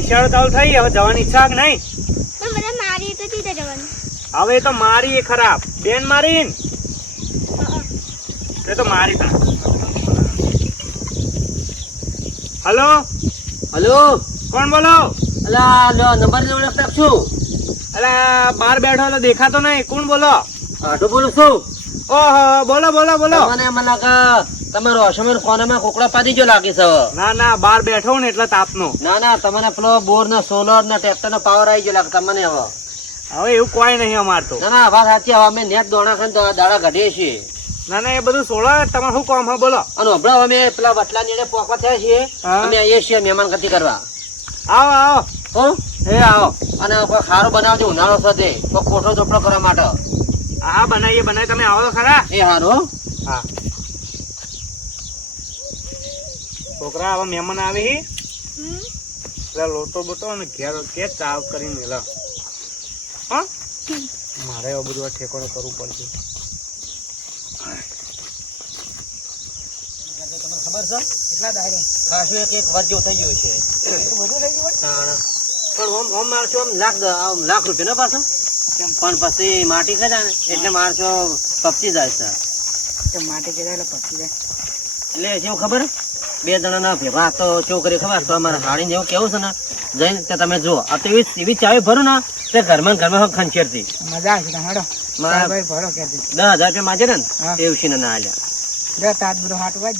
નિશાળ ચાલુ થઈ હવે જવાની ઈચ્છા કે નહીં? પણ બધા મારી તો જીતે જવાનું. હવે એ તો મારી એ ખરાબ બેન મારી ને એ તો મારી હલો હલો કોણ બોલો? અલા નંબર ને ઓળખતા છું. અલા બહાર બેઠો તો દેખાતો નહીં. કોણ બોલો? આટો બોલું છું. ઓહો બોલો બોલો બોલો. મને લાગે તમારો અસમર કોનામાં કોકડા પાડી જો લાગે છે. ના ના બહાર બેઠો ને એટલે તાપનો. ના તમને પેલો બોર ના સોલર ના ટ્રેક્ટર નો પાવર આવી ગયો લાગે તમને. હવે એવું કોઈ નહીં અમાર તો. ના વાત સાચી. હવે અમે નેટ દોણા ખાન દાડા કાઢીએ છીએ. ના ના એ બધું સોળો તમારે શું કામ? હા બોલો. અને હમણાં અમે પેલા વટલા ને પોકવા થયા છીએ. અમે આવીએ છીએ મહેમાન ગતિ કરવા. આવો આવો હો એ આવો. અને કોઈ ખારો બનાવજો ઉનાળો સાથે કોઈ કોઠો ચોપડો કરવા માટે. હા બનાવીએ તમે આવો તો ખરા. એ હારો. હા છોકરા હવે મહેમાન આવી એટલે લોટો બોટો અને ઘેર કે ચાવ કરીને મેલા. હા મારે એવું બધું ઠેકાણો કરવું પડશે. ખબર છે કેટલા દાડે ખાસું એક વર્ષ જેવું થઈ ગયું છે. પણ ઓમ મારશો લાખ રૂપિયા ના પાછો. પણ પછી માટી કર્યા ને એટલે મારશો પપચી જાય છે. માટી કર્યા એટલે પપચી જાય એટલે જેવું ખબર બે જણા ના ભેગા તો કેવું કરી ખબર તો અમારે હાડીને એવું કેવું છે ને જઈને તે તમે જુઓ. આ તો એવી ચાવી ભરું ને તે ઘરમાં ખંચેર થી મજા આવશે. હેડો ભાઈ ભરો કે 10,000 રૂપિયા માજે ને એવું છે ને ના આલ્યા. તાત બધું હાટ વાજ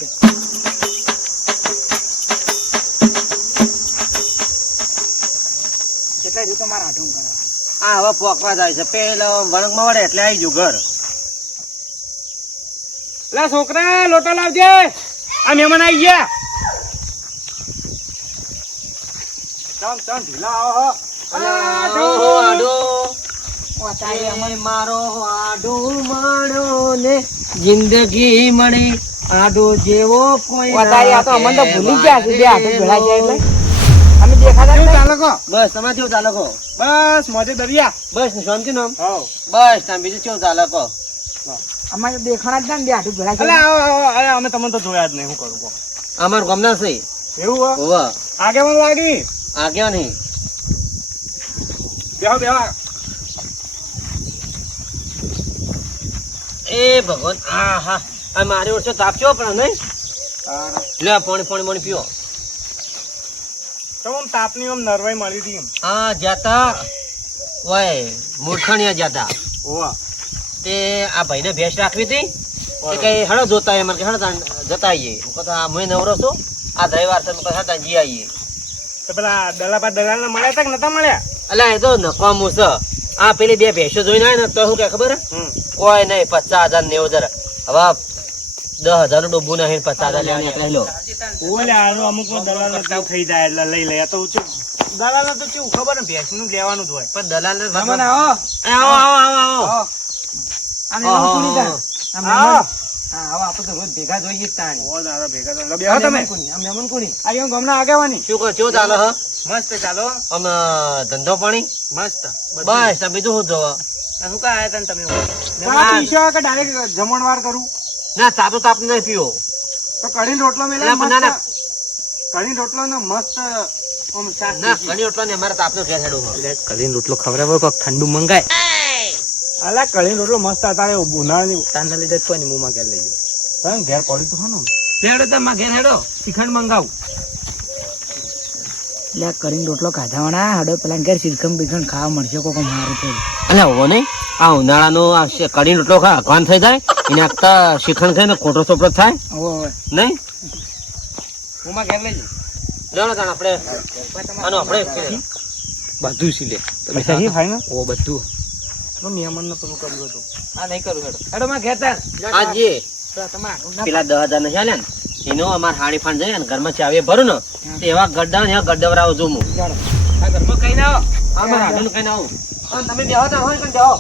કેટલા રહ્યું તમારે હાટું કરો. આ હવે પોકવા જાય છે. પેલો વણક માં વળે એટલે આવી ગયું ઘર. લા છોકરા લોટો લાવજે. આ મહેમાન આવી ગયા. ઢીલા આવો મારો આડો મારો ને જિંદગી મળી આડો જેવો કોઈ આ તો અમને તો ભૂલી ગયા છે. બે હાથે ભેળા ગયા એટલે અમે દેખાતા ચાલકો. બસ તમારે કેવું ચાલકો? બસ મોજે દરિયા. બસ શાંતિ નામ. હા બસ તમે બીજું કેવું ચાલકો? અમારે તો દેખાણા જ ને બે હાથે ભેળા અલે ગયા. આવો આવો. અરે અમે તમને તો જોયા જ નહીં. શું કરું કહો? અમાર ગામના છે. એવું હોવા આગેવાન લાગી. આગળ નહીં. બેહો બેહો. એ ભગવાન આ હા આ મારી ઓછો તાપ થયો પણ નહીં લે પાણી પીઓ. તો આમ તાપની આમ નરવાઈ મળી હતી એમ. હા જાતા ઓય મૂર્ખણિયા જાતા ઓવા તે આ ભાઈને ભેંસ રાખવી હતી. તે કઈ હળો જોતા મને કે હળો જતા આવીએ. હું કહું હું નવરો છું આ રવિવાર છે. હું કહું જી આવીએ. તો પેલા દલાલ ને મળ્યા હતા કે નતા મળ્યા? અલ્યા એ તો નકામું છે. આ પેલી બે ભેંસો જોઈને આવે ને તો શું કે ખબર કોઈ નહીં 50,000 ને 90,000. હવે 10,000 નું ડબ્બું નહીં 50,000 લેવા નીકળેલો. ઓલે આનો અમુક દલાલ ને તાવ થઈ જાય એટલે લઈ લે. તો દલાલ ને તો કેવું ખબર ને ભેંસ નું લેવાનું જ હોય. પણ દલાલ ને મહેમાન આવો. આવો આમ એમાં કોની તાણ? આમ મહેમાન. હા હવે આપણે તો રોજ ભેગા જોઈએ જ તાણી. ઓ દાદા ભેગા તો બેહો તમે. આમ મહેમાન કોની? આ હું ગામના આગેવાની. શું કહો કેવું ચાલે હ? મસ્ત ચાલો. આમ ધંધો પાણી મસ્ત. બસ બીજું શું જોવા? શું કા આયા તા તમે? ચા પીશો કે ડાયરેક્ટ જમણવાર કરું? ના તાપ નહીં પીવો. તો કઢી રોટલો મેલે ના ના કઢી રોટલો ને મસ્ત ઓમ શાક ના ઘણી ઓટલો ને અમારે તાપનો ઘેર હેડો કઢી રોટલો ખવડાવો કોક ઠંડુ મંગાય. અલા કઢી રોટલો મસ્ત હતા. ઉનાળાની તાના લીધે કોઈ ની મુમાં ઘેર લઈ જાવ. ઘેર પડી તો ખાનો હેડો તમે ઘેર હેડો. શ્રીખંડ મંગાવું. એટલે કરીને રોટલો ખાધાવાના હડો પેલા ઘેર શ્રીખંડ બીખંડ ખાવા મળશે કોક મારું તો. અલ્યા હોવો નહીં આ ઉનાળાનો આ કઢી રોટલો ખા અગવાન થઈ જાય એને આખતા શીખણ ખાય ને ખોટો ચોપડો થાય નહીં. મુમાં ઘેર લઈ જાવ આપણે આનો આપણે બધું સી લે. પૈસા હી ખાય ને ઓ બધું. તો નિયમન ને પેલું કર્યું હતું. આ નહીં કરું હેડો હેડો માં ઘેર તાર. આજે પેલા 10,000 ને ચાલે ને એનો અમારે હાડી ફાંડ જાય ને ઘરમાં ચાવી ભરું ને તો એવા ગड्ढा ને ગड्ढવરાવ જો હું આ ઘરમાં કઈ ના આવો. આમાં હાડું કઈ ના આવું. તમે બેહો તા હોય પણ જાઓ.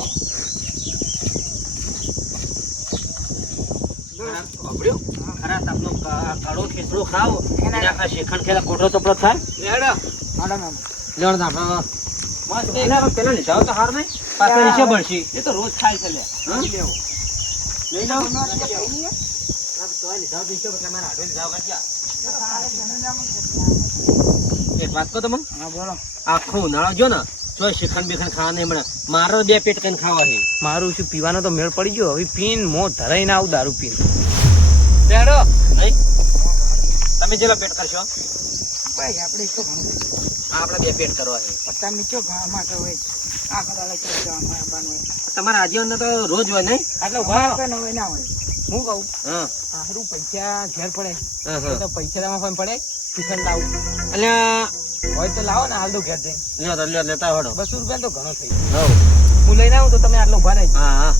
ખરા તાપનો કાળો ખેસડો ખાવ એને આખા શેખણ ખેલા કોઠો ચોપડો થાય. હેડો લેવડ આપણે મસ્ત એના પેલા લીધા તો હાર નહીં પાછા નીચે ભરશી એ તો રોજ ખાય છે લે લઈ લો તો લીધા નીચે એટલે મારા હાડો લીધા કાઢ્યા એક વાત કહો તમે હા બોલો. આખો ઉનાળો જો ને તો શ્રીખંડ બીખંડ ખાવા નહીં મળે. મારો 2 પેટ કઈ ખાવા છે. મારું શું પીવાનો તો મેળ પડી ગયો. હવે પીન મો ધરાઈને આવું દારૂ પીન. બેડો નહીં તમે જેટલો પેટ કરશો ભાઈ આપણે શું ઘણું આપણે 2 પેટ કરવા છે. પત્તા મીઠો ખાવા માટે હોય આ કદાચ ચડી જવાનું હોય આવવાનું હોય તમારા આજીવન તો રોજ હોય નહીં એટલે ઉભા રહો. કઈ હોય ના હોય. હું કહું હા હારું પૈસા ઘેર પડે હા તો પૈસા તમારે પડે શ્રીખંડ લાવું અલ્યા હોય તો લાવો ને હાલ તો ઘેર જઈને. લ્યો લેતા હડો 200 રૂપિયા તો ઘણો થઈ હો હું લઈને આવું તો તમે આટલો ઉભા રહેજો. હા હા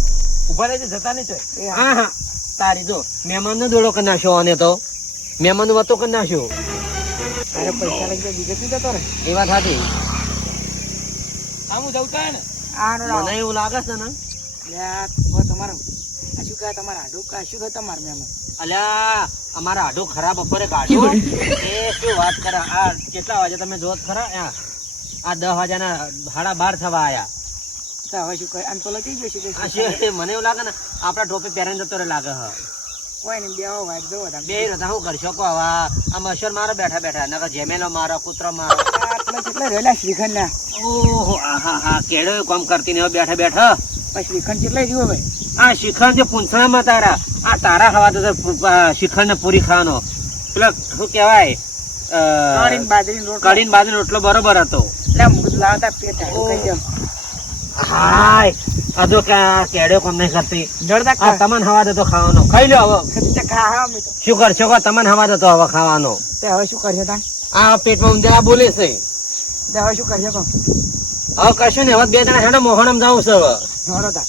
ઉભા રહેજો જતા નહીં ચોય. એ હા હા તારી જો મહેમાન નો દોડો કરી નાખ્યો અને તો મહેમાન વાતો કરી નાખ્યો. અરે પૈસા લઈ જાય બીજે શું જતો રહે. એ વાત હતી. હા હું જવું તો ને આનો મને એવું લાગે છે ને તમારું આ શું કહે તમારા હાડું કા શું થાય તમારે મહેમાન અલ્યા અમારા આડો ખરાબ બપોરે કાઢ્યો એ શું વાત કરે. આ કેટલા વાગે તમે જોત ખરા આ 10 વાગ્યાના 12:30 થવા આયા. તો હવે શું કહે આમ તો લઈ ગયો છે આ છે મને એવું લાગે ને આપડા ટોપી પહેરીને જતો રે લાગે હ. કોઈ નહીં બેહો વાઈટ જોવો તમે. બે હતા શું કરી શકો હવે આ મશર મારો બેઠા બેઠા નકર જેમેલો મારો કૂતરો મારો. આટલા કેટલા રહેલા શ્રીખંડ ના ઓહો આહા હા કેડો કામ કરતી ને હવે બેઠા બેઠા. પછી શ્રીખંડ કેટલા જીવો ભાઈ. આ શિખંડ જે પૂંછડામાં તારા ખાવા તો શિખંડ ને પૂરી ખાવાનો પેલા શું કેવાય કાળીન બાજરીનો રોટલો. કઢીને બાજરીનો રોટલો બરોબર હતો. એટલે આમ બધું લાવતા પેટ હાડું કહી દઉં. હાય અધો કેડો કામ નહીં કરતી. જડતા આ તમને હવા દેતો ખાવાનો ખાઈ લો હવે. તે ખાવા અમે તો શું કરશો કહો તમને હવા દેતો હવે ખાવાનો. તે હવે શું કરશે તા આ પેટમાં ઉંદરા બોલે છે. તે હવે શું કરશે કહો હવે કશું ને હવે 2 જણા હેડો મોહણમ જાઉં છે હવે. જોડો તા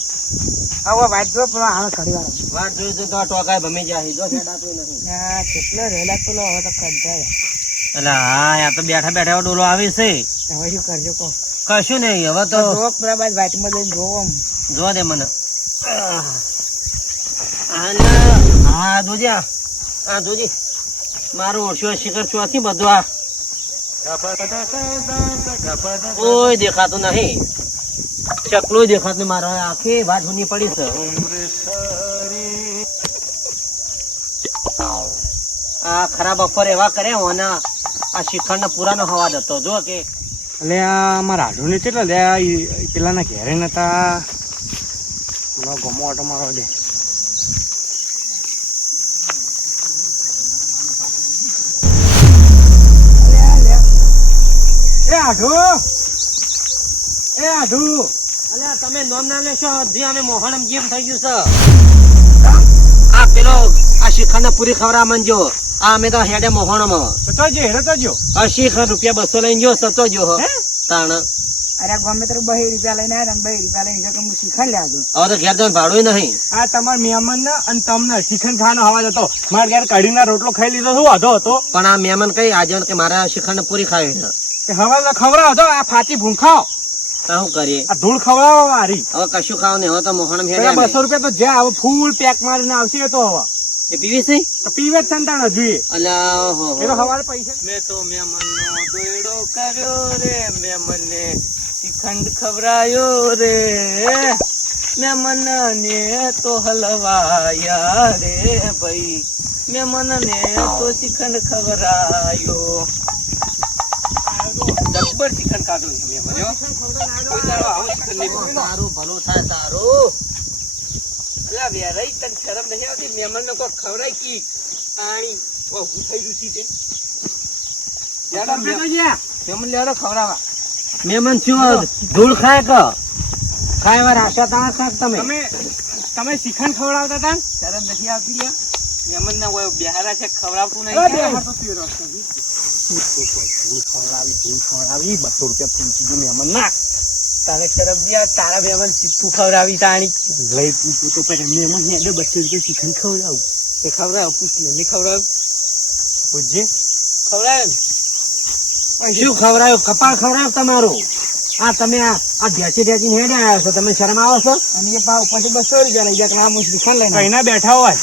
હવે વાઈટ જો પેલો આવે ઘડી વાર વાત જોઈ તો ટોકાય ભમી જાય જો હેડાતું નથી. કેટલો રહેલા પેલો હવે તો કંટાળે. એટલે હા આ તો બેઠા બેઠા ડોલો આવી છે. હવે શું કરજો કહો કશું નહીં હવે તો જોવો પેલા બાદ વાઈટમાં જઈને જોવો આમ. જોવા દે મને. હા જોજે આ જોજે મારું ઓછું શિખર ચોથી બધું આ કોઈ દેખાતું નહીં. ચકલું દેખાતું મારો આખી વાત સુની પડી છે. આ ખરાબ બપોર એવા કરે અને આ શિખંડ પુરાનો હવાજ હતો જો કે એટલે આ મારા હાડું ને કેટલા લે પેલાના ઘેરે નતા ગમો ઓટો મારો દે. એ આઢો એ આઢો અલ્યા તમે નોમ ના લેશો જે અમે મોહણમ જેમ થઈ ગયું છે. આ પેલો આ શિખંડ પૂરી ખવરા મંજો આ અમે તો હેડે મોહણમ તો જે હેરો તો જો 80 રૂપિયા 200 લઈને જો સચો જો હો તાણ. અરે ગમે ત્યારે 2 રૂપિયા લઈને આવ્યા ને 2 રૂપિયા લઈને હું શીખણ લ્યા દઉં. હવે તો ઘેર જઈને ભાડું નહીં. આ તમારા મહેમાન ને અને તમને શ્રીખંડ ખાવાનો અવાજ હતો. મારા ઘેર કઢીના રોટલો ખાઈ લીધો શું વાંધો હતો? પણ આ મહેમાન કઈ આજે કે મારા શિખંડ પૂરી ખાવી છે તે હવાના ખવડાવો તો આ ફાટી ભૂંખાઓ તો શું કરીએ આ ધૂળ ખવડાવો મારી. હવે કશું ખાવ ને હવે તો મોહણમ હેડે પેલા અમે. 200 રૂપિયા તો જ્યાં હવે ફૂલ પેક મારીને આવશે તો હવે એ પીવી છે તો પીવે જ સંતાણ જોઈએ અલ્યા હો એ તો હવારે પૈસા મેં તો મહેમાનનો દોયડો કર્યો રે મહેમાનને શ્રીખંડ ખવરાયો રે મહેમાનને તો હલવાયા રે ભાઈ મહેમાનને તો શ્રીખંડ ખવરાયો જબ્બર શ્રીખંડ કાઢ્યો છે મહેમાન હો. કોઈ દાડો આવો શ્રીખંડ નહીં મળ્યો. તારું ભલું થાય તારું. અલા વેરાઈ તને શરમ નહીં આવતી મહેમાનને કોઈ ખવરાય કી પાણી ઊભું થઈ રહ્યું છે તે. લેડો મહેમાન લેડો ખવરાવા. મહેમાન શું ધૂળ ખાય કે ખાય વાર આશા તા ખાક તમે તમે શ્રીખંડ ખવડાવતા હતા ને? શરમ નથી આવતી લ્યા મહેમાન ના હોય બિહારા છે ખવડાવતું એ નહીં. બે હાથ તો તેરો છે. ધૂળ ખવડાવી 200 રૂપિયા ફૂંચી ગયો મહેમાન ના. તારે શરમ દિયા તારા મહેમાન સીધું ખવડાવી તાણી લઈ પૂછું તો પછી મહેમાન ને 200 રૂપિયા શ્રીખંડ ખવડાવું તે ખવડાવ પૂછ લે નહીં ખવડાવ પૂછજે. ખવડાવે ને શું ખવડાયું કપાળ ખવડાવ તમારું. આ તમે આ ઢેચી ઢેચી હેડે આવ્યા છો તમે શરમ આવો છો. અને એ પાવ પછી 200 રૂપિયા લઈ જાય હું શ્રીખંડ લઈને આવ્યો. કઈના બેઠા હોય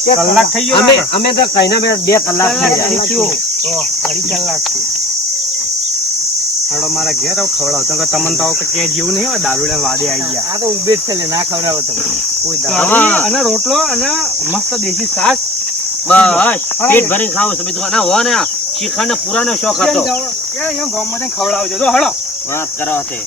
કલાક થઈ ગયો અમે લાગે. અમે તો કઈના 2 કલાક થઈ કલાક જાય. થયું. તો અઢી કલાક થી હડો મારા ઘેર આવ ખવડાવતો કે તમને તો આવું કે જેવું નહીં હોય દારૂ ને વાદે આવી ગયા. આ તો ઉભે જ છે લે ના ખવડાવો તમે કોઈ દાડો. કઢી અને રોટલો અને મસ્ત દેશી છાશ બસ પેટ ભરીને ખાવું છે બીજું ના હો ને શ્રીખંડ પુરાનો શોખ હતો ગામમાં ખવડાવજો તો હળો વાત કરો તે